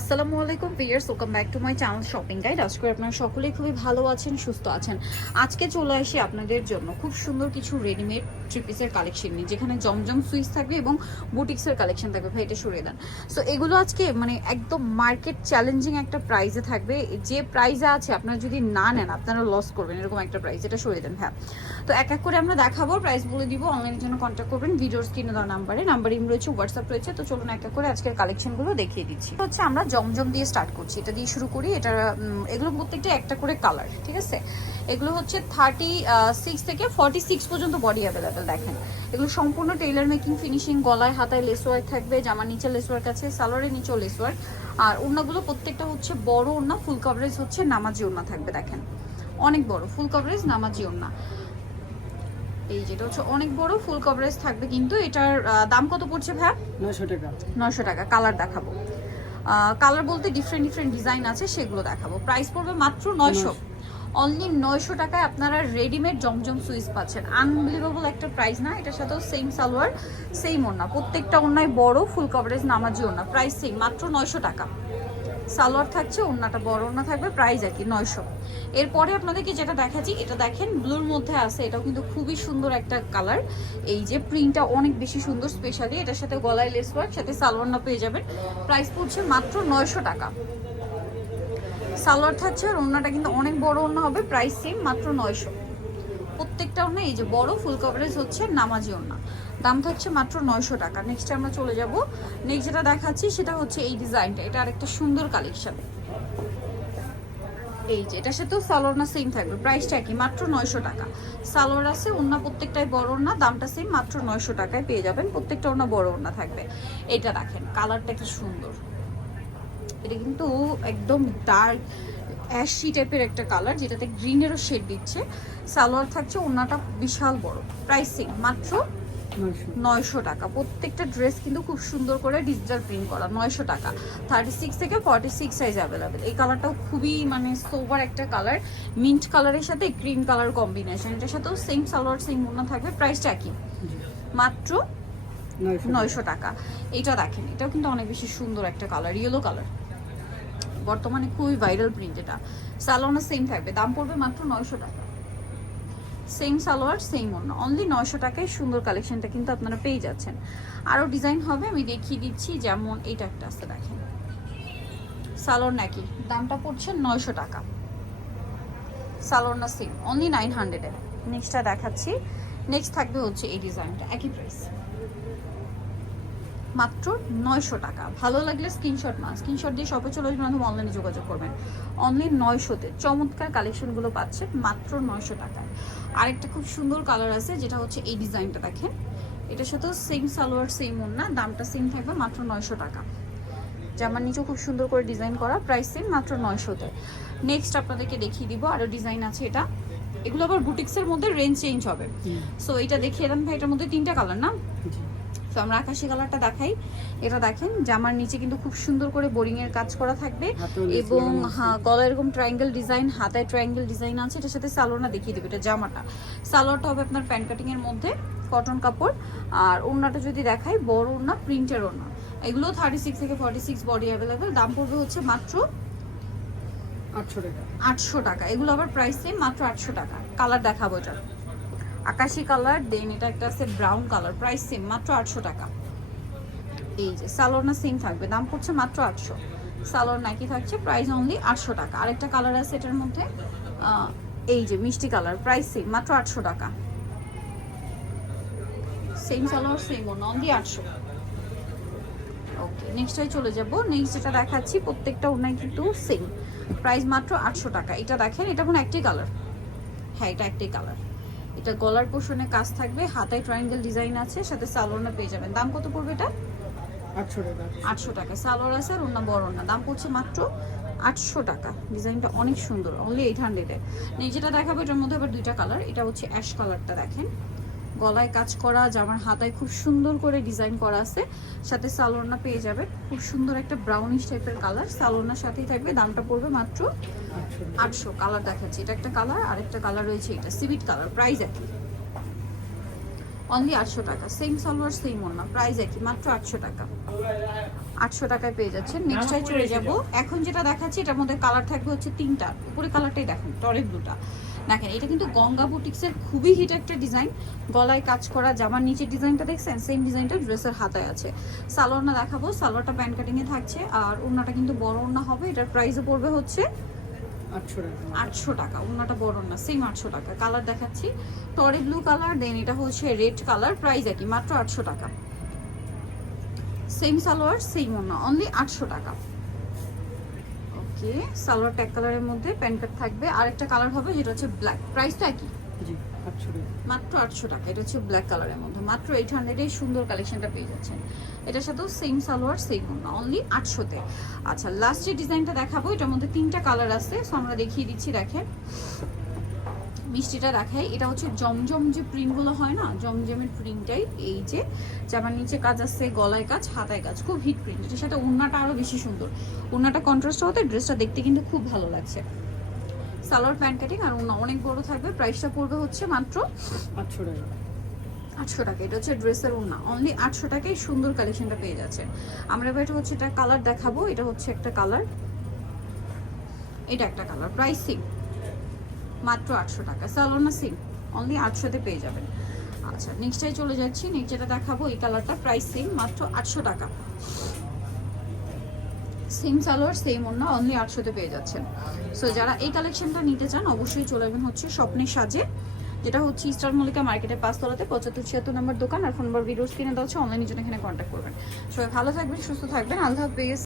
আসসালামু আলাইকুম viewers welcome back to my channel shopping guide আজকে আপনারা সকলেই খুবই ভালো আছেন, সুস্থ আছেন। আজকে চলে আসি আপনাদের জন্য খুব সুন্দর কিছু রেডিমেড থ্রি পিসের কালেকশন নিয়ে, যেখানে জমজম সুইচ থাকবে এবং বুটিক্সের কালেকশন থাকবে। ভাই, এটা সরিয়ে দেন। সো এগুলো আজকে মানে একদম মার্কেট চ্যালেঞ্জিং একটা প্রাইজে থাকবে। যে প্রাইসে আছে, আপনারা যদি না নেন, আপনারা লস করবেন, এরকম একটা প্রাইস এটা সরিয়ে দেন হ্যাঁ। তো এক এক করে আমরা দেখাবো প্রাইস বলে দিব অনলাইনের জন্য কন্ট্যাক্ট করবেন ভিডিওর স্ক্রিনে দেওয়া নাম্বারে নাম্বার ইম রয়েছে হোয়াটসঅ্যাপ রয়েছে। তো চলুন এক এক করে আজকের কালেকশনগুলো দেখিয়ে দিচ্ছি। হচ্ছে আমরা জমজম দিয়ে স্টার্ট করছি। এটা দিয়ে শুরু করি এটা এগুলো প্রত্যেকটা একটা করে কালার ঠিক আছে? এগুলো হচ্ছে থার্টি সিক্স থেকে ফর্টি সিক্স পর্যন্ত বডি অ্যাভেলেবেল দেখেন। এগুলো সম্পূর্ণ টেইলার মেকিং ফিনিশিং গলায় হাতায় লেস ওয়ার্ক থাকবে জামার নিচে লেস ওয়ার্ক আছে সালোয়ারের নিচেও লেস ওয়ার্ক আর ওড়নাগুলো প্রত্যেকটা হচ্ছে বড় ওড়না ফুল কভারেজ হচ্ছে নামাজি ওড়না থাকবে দেখেন। অনেক বড় ফুল কভারেজ নামাজি ওড়না। এই যেটা হচ্ছে অনেক বড় ফুল কভারেজ থাকবে কিন্তু এটার দাম কত পড়ছে ভ্যা নয়শো টাকা। নয়শো টাকা কালার দেখাবো। কালার বলতে ডিফারেন্ট ডিফারেন্ট ডিজাইন আছে, সেগুলো দেখাবো। প্রাইস পড়বে মাত্র নয়শো। অনলি নয়শো টাকায় আপনারা রেডিমেড জমজম সুইচ পাচ্ছেন। আনবিলিভেবল একটা প্রাইস না, এটার সাথেও সেম সালোয়ার সেম ওনা প্রত্যেকটা অন্যায় বড় ফুল কভারেজ নামাজি ওনা প্রাইস সেম মাত্র নয়শো টাকা। সালোয়ার থাকছে, ওড়নাটা বড় ওড়না থাকবে প্রাইস আর কি, নয়শো। এরপরে আপনাদেরকে যেটা দেখাচ্ছি, এটা দেখেন ব্লুর মধ্যে আছে, এটাও কিন্তু খুবই সুন্দর একটা কালার এই যে প্রিন্টটা অনেক বেশি সুন্দর স্পেশালি এটার সাথে গলায় লেস ওয়ার্ক সাথে সালোয়ার না পেয়ে যাবেন। প্রাইস পড়ছে মাত্র নয়শো টাকা। সালোয়ার থাকছে আর ওড়নাটা কিন্তু অনেক বড় ওড়না হবে প্রাইস সেম মাত্র নয়শো। প্রত্যেকটা ওড়না এই যে বড় ফুল কভারেজ হচ্ছে নামাজি ওড়না। দাম থাকছে মাত্র নয়শো টাকা। নেক্সট আমরা চলে যাব। নেক্সট যেটা দেখাচ্ছি, সেটা হচ্ছে এই ডিজাইনটা এটা আরেকটা সুন্দর কালেকশন এই যে, এটার সাথেও সালোয়ার না সেম থাকবে। প্রাইসটা কি মাত্র নয়শো টাকা। সালোয়ার আছে, ওড়না প্রত্যেকটাই বড় ওড়না, দামটা সেম মাত্র নয়শো টাকায় পেয়ে যাবেন। প্রত্যেকটা ওড়না বড় ওড়না থাকবে। এটা দেখেন কালারটা কি সুন্দর। এটা কিন্তু একদম ডার্ক অ্যাশি টাইপের একটা কালার যেটাতে গ্রিনেরও শেড দিচ্ছে। সালোয়ার থাকছে, ওড়নাটা বিশাল বড়। প্রাইসিং মাত্র নয়শো। টাকা। প্রত্যেকটা ড্রেস কিন্তু খুব সুন্দর করে ডিজিটাল প্রিন্ট করা নয়শো টাকা। থার্টি সিক্স থেকে ফর্টি সিক্স সাইজ অ্যাভেলেবেল এই কালারটাও খুবই মানে সোভার একটা কালার মিন্ট কালারের সাথে ক্রিম কালার কম্বিনেশন এটার সাথেও সেম সালোয়ার সেম ওড়না থাকবে। প্রাইসটা কি মাত্র নয়শো টাকা। এটা দেখেন এটাও কিন্তু অনেক বেশি সুন্দর একটা কালার ইয়েলো কালার বর্তমানে খুবই ভাইরাল প্রিন্ট এটা। সালোয়ারও সেম থাকবে। দাম পড়বে মাত্র নয়শো টাকা। সেম সালোয়ার সেম অন্য অনলি নয়শো টাকায় সুন্দর কালেকশনটা কিন্তু আপনারা পেয়ে যাচ্ছেন। আরও ডিজাইন হবে, আমি দেখিয়ে দিচ্ছি যেমন এইটা একটা আছে, দেখেন। সালোয়ার নাকি, দামটা পড়ছে নয়শো টাকা। সালোয়ার না সেম অনলি নাইন হান্ড্রেডে নেক্সটটা দেখাচ্ছি। নেক্সট থাকবে হচ্ছে এই ডিজাইনটা একই প্রাইস মাত্র নয়শো টাকা। ভালো লাগলে স্ক্রিনশট মা স্ক্রিনশট দিয়ে শপে চলে আসবেন অনলাইনে যোগাযোগ করবেন। অনলাইন নয়শোতে। চমৎকার কালেকশনগুলো পাচ্ছে মাত্র নয়শো টাকায়। আরেকটা খুব সুন্দর কালার আছে যেটা হচ্ছে এই ডিজাইনটা দেখেন। এটার সাথেও সেম সালোয়ার সেম ওড়না দামটা সেম থাকবে মাত্র নয়শো টাকা। জামার নিচেও খুব সুন্দর করে ডিজাইন করা প্রাইস সেম মাত্র নয়শোতে। নেক্সট আপনাদেরকে দেখিয়ে দিব আরও ডিজাইন আছে এটা। এগুলো আবার বুটিক্সের মধ্যে রেঞ্জ চেঞ্জ হবে। সো এটা দেখিয়ে দেন ভাই এটার মধ্যে তিনটা কালার না? তো আমরা আকাশি কালারটা দেখাই। এটা দেখেন জামার নিচে কিন্তু খুব সুন্দর করে বোরিং এর কাজ করা থাকবে। এবং। হ্যাঁ এরকম ট্রায়াঙ্গেল ডিজাইন হাতায় ট্রায়াঙ্গেল ডিজাইন আছে। এটার সাথে সালোয়ারটা দেখিয়ে দেবে এটা জামাটা। সালোয়ারটা হবে আপনার প্যান্ট কাটিং এর মধ্যে কটন কাপড়। আর ওড়নাটা যদি দেখাই বড় ওড়না প্রিন্টের ওড়না। এগুলো থার্টি সিক্স থেকে ফর্টি সিক্স বডি অ্যাভেলেবেল দাম পড়বে হচ্ছে মাত্র আটশো টাকা। আটশো টাকা। এগুলো আবার প্রাইস সেম মাত্র আটশো টাকা। কালার দেখাবো এটা আকাশি কালার, দেন এটা একটা আছে ব্রাউন কালার, প্রাইস সেম মাত্র আটশো টাকা। এই যে সালোয়ার না সেম থাকবে, দাম পড়ছে মাত্র আটশো। সালোয়ার নাকি থাকছে প্রাইস অনলি আটশো টাকা। আরেকটা কালার আছে এটার মধ্যে এই যে, মিষ্টি কালার প্রাইস সেম মাত্র আটশো টাকা। সেম সালোয়ার সেম অনলি আটশো। ওকে নেক্সটটাই চলে যাব। নেক্সট যেটা দেখাচ্ছি, প্রত্যেকটা ওনাই কিন্তু সেম প্রাইস মাত্র আটশো টাকা। এটা দেখেন, এটা কোনো একটাই কালার। হ্যাঁ এটা একটাই কালার। এটা গলার পোষণে কাজ থাকবে হাতায় ট্রায়াঙ্গেল ডিজাইন আছে সাথে সালোয়ারটা পেয়ে যাবেন। দাম কত পড়বে এটা? আটশো টাকা। আটশো টাকা। সালোয়ার আছে আর অন্য বড় না দাম পড়ছে মাত্র আটশো টাকা। ডিজাইনটা অনেক সুন্দর অনলি এইট হান্ড্রেডে যেটা দেখাবো এটার মধ্যে আবার দুইটা কালার এটা হচ্ছে অ্যাশ কালারটা দেখেন। গলায় কাজ করা জামার হাতায় খুব সুন্দর করে ডিজাইন করা আছে। সাথে সালোয়ারনা পেয়ে যাবে খুব সুন্দর একটা ব্রাউনিশ টাইপের কালার সালোয়ারনার সাথেই থাকবে দামটা পড়বে মাত্র আটশো। কালার দেখাচ্ছি। এটা একটা কালার আরেকটা কালার রয়েছে এটা। সিভিট কালার প্রাইস একই। অনলি আটশো টাকা। সেম সালোয়ার সেম ওড়না। প্রাইস একই মাত্র আটশো টাকা। আটশো টাকায় পেয়ে যাচ্ছেন। নেক্সটটাই চলে যাব। এখন যেটা দেখাচ্ছি এটার মধ্যে কালার থাকবে হচ্ছে তিনটা। উপরে কালারটাই দেখেন টরের ব্লুটা দেখেন এটা কিন্তু গঙ্গা বুটিক্সের খুবই হিট একটা ডিজাইন গলায় কাজ করা জামার নিচের ডিজাইনটা দেখছেন সেম ডিজাইনটা ড্রেসের হাতায় আছে। সালোয়ারটা দেখাবো সালোয়ারটা প্যান্ট কাটিংয়ে থাকছে আর ওড়নাটা কিন্তু বড় ওড়না হবে এটার প্রাইসও পড়বে হচ্ছে আটশো টাকা। ওড়নাটা বড় না সেম আটশো টাকা। কালার দেখাচ্ছি টরে ব্লু কালার দেন এটা হচ্ছে রেড কালার প্রাইস একই মাত্র আটশো টাকা। সেম সালোয়ার সেম ওড়না অনলি আটশো টাকা। ওকে সালোয়ার ট্যাগ কালারের মধ্যে প্যান্ট কার্ড থাকবে। আর একটা কালার হবে যেটা হচ্ছে ব্ল্যাক প্রাইসটা একই মাত্র আটশো টাকা। এটা হচ্ছে ব্ল্যাক কালারের মধ্যে। মাত্র এইট হান্ড্রেডেই সুন্দর কালেকশনটা পেয়ে যাচ্ছেন। এটার সাথেও সেম সালোয়ার সেম না অনলি আটশোতে। আচ্ছা লাস্ট যে ডিজাইনটা দেখাবো এটার মধ্যে তিনটা কালার আছে। সো আমরা দেখিয়ে দিচ্ছি দেখেন। মিষ্টিটা দেখাই এটা হচ্ছে জমজম যে প্রিন্টগুলো হয় না জমজমের প্রিন্টটাই এই যে জামার নিচে কাজ আছে গলায় কাজ হাতায় কাজ খুব হিট প্রিন্ট এটার সাথে ওড়নাটা আরও বেশি সুন্দর। ওড়নাটা কন্ট্রাস্ট হতে ড্রেসটা দেখতে কিন্তু খুব ভালো লাগছে। সালোয়ার প্যান্ট কাটিং আর ওড়না অনেক বড় থাকবে প্রাইসটা পড়বে হচ্ছে মাত্র আটশো টাকা। আটশো টাকা। এটা হচ্ছে ড্রেসের ওড়না। অনলি আটশো টাকায় সুন্দর কালেকশনটা পেয়ে যাচ্ছেন। আমরা এবার এটা হচ্ছে এটা কালার দেখাবো। এটা হচ্ছে একটা কালার এটা একটা কালার প্রাইস সিম মাত্র আটশো টাকা। সালোনা সিম অনলি আটশোতে পেয়ে যাবেন। আচ্ছা নেক্সটটাই চলে যাচ্ছি। নেক্সট যেটা দেখাবো, এই কালারটা প্রাইস সিম মাত্র আটশো টাকা। সেম সালোয়ার সেম ওড়না অনলি আটশোতে পেয়ে যাচ্ছেন। সো যারা এই কালেকশনটা নিতে চান, অবশ্যই চলে যাবেন হচ্ছে স্বপ্নের সাজে। যেটা হচ্ছে ইস্টার মল্লিকা মার্কেটের পাঁচতলাতে, পঁচাত্তর ছিয়াত্তর নম্বর দোকান। আর ফোন নম্বর ভিডিওস কিনে দেওয়া হচ্ছে অনলাইনের জন্য এখানে কন্ট্যাক্ট করবেন। সবাই ভালো থাকবেন, সুস্থ থাকবেন। আল্লাহ হাফেজ।